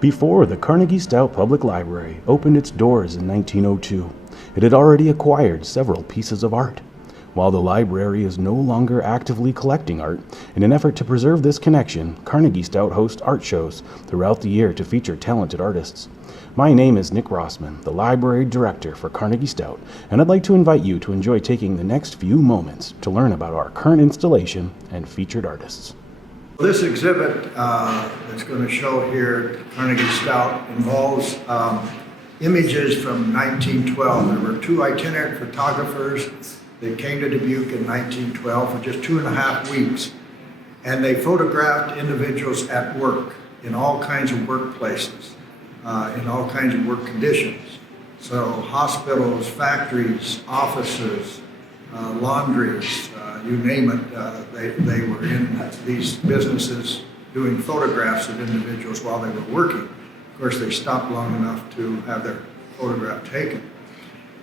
Before the Carnegie-Stout Public Library opened its doors in 1902, it had already acquired several pieces of art. While the library is no longer actively collecting art, in an effort to preserve this connection, Carnegie-Stout hosts art shows throughout the year to feature talented artists. My name is Nick Rossman, the Library Director for Carnegie-Stout, and I'd like to invite you to enjoy taking the next few moments to learn about our current installation and featured artists. This exhibit that's going to show here at Carnegie-Stout involves images from 1912. There were two itinerant photographers that came to Dubuque in 1912 for just 2.5 weeks, and they photographed individuals at work in all kinds of workplaces, in all kinds of work conditions. So hospitals, factories, offices, laundries, you name it, they were in these businesses doing photographs of individuals while they were working. Of course, they stopped long enough to have their photograph taken.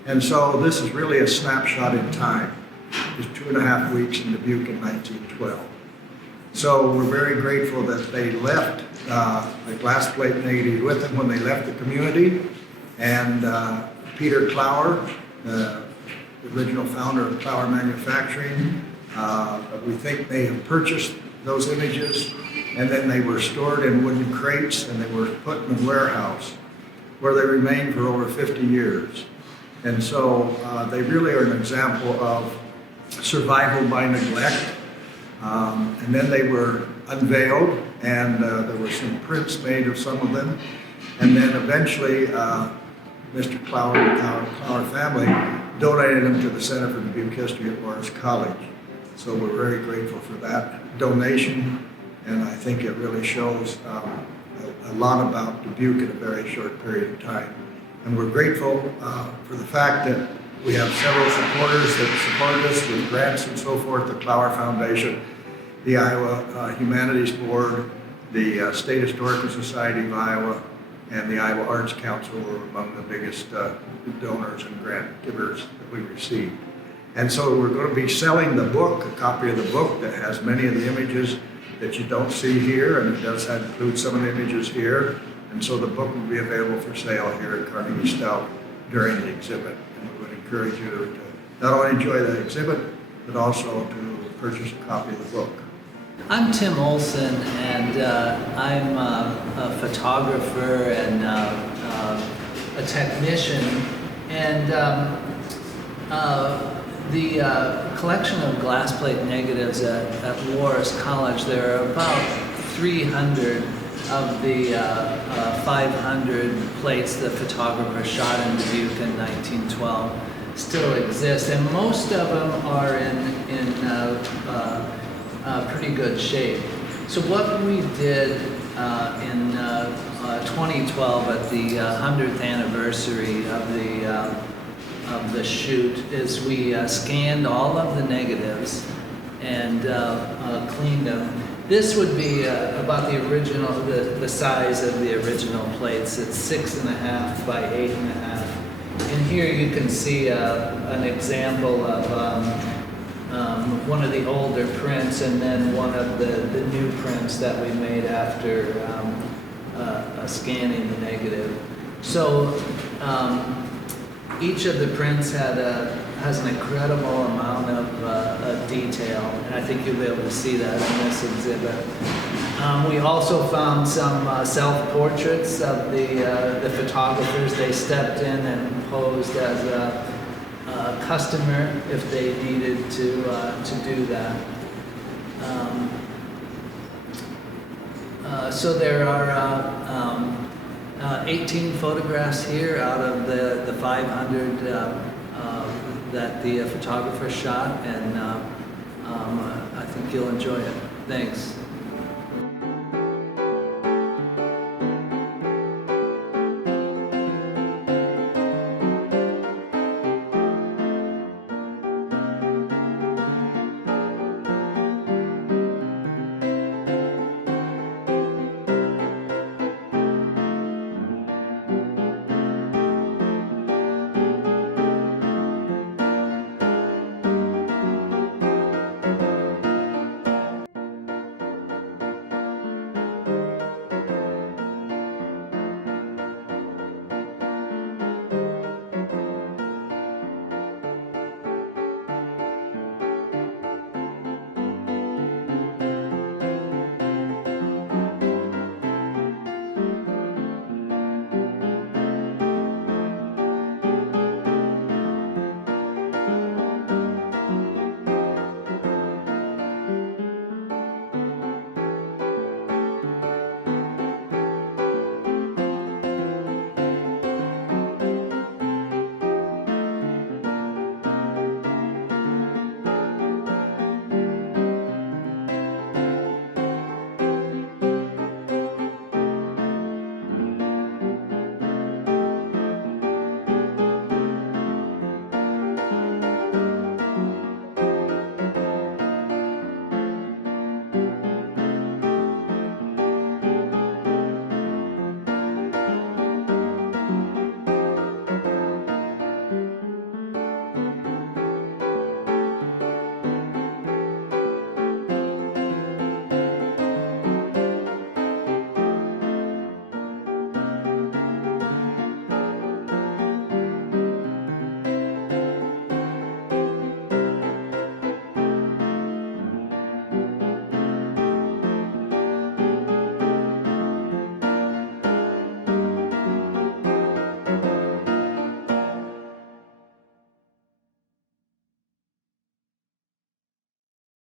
And so this is really a snapshot in time. It's 2.5 weeks in Dubuque in 1912. So we're very grateful that they left the glass plate negatives with them when they left the community. And Peter Clower, the original founder of Clower Manufacturing, we think they have purchased those images, and then they were stored in wooden crates and they were put in a warehouse where they remained for over 50 years. And so they really are an example of survival by neglect. And then they were unveiled, and there were some prints made of some of them. And then eventually, Mr. Clower and the Clower family donated them to the Center for Dubuque History at Morris College. So we're very grateful for that donation, and I think it really shows a lot about Dubuque in a very short period of time. And we're grateful for the fact that we have several supporters that support us with grants and so forth, the Clower Foundation, the Iowa Humanities Board, the State Historical Society of Iowa, and the Iowa Arts Council were among the biggest donors and grant givers that we received. And so we're going to be selling the book, a copy of the book that has many of the images that you don't see here, and it does include some of the images here. And so the book will be available for sale here at Carnegie-Stout during the exhibit. And we would encourage you to not only enjoy the exhibit, but also to purchase a copy of the book. I'm Tim Olson, and I'm a photographer and a technician. And the collection of glass plate negatives at Morris College, there are about 300 of the 500 plates the photographer shot in Dubuque in 1912 still exist, and most of them are in pretty good shape. So what we did in 2012 at the 100th anniversary of the shoot is we scanned all of the negatives and cleaned them. This would be about the original, the size of the original plates. It's 6.5 by 8.5. And here you can see an example of one of the older prints, and then one of the new prints that we made after scanning the negative. So each of the prints has an incredible amount of detail, and I think you'll be able to see that in this exhibit. We also found some self-portraits of the photographers. They stepped in and posed as a customer if they needed to do that. So there are 18 photographs here out of the 500 that the photographer shot, and I think you'll enjoy it. Thanks.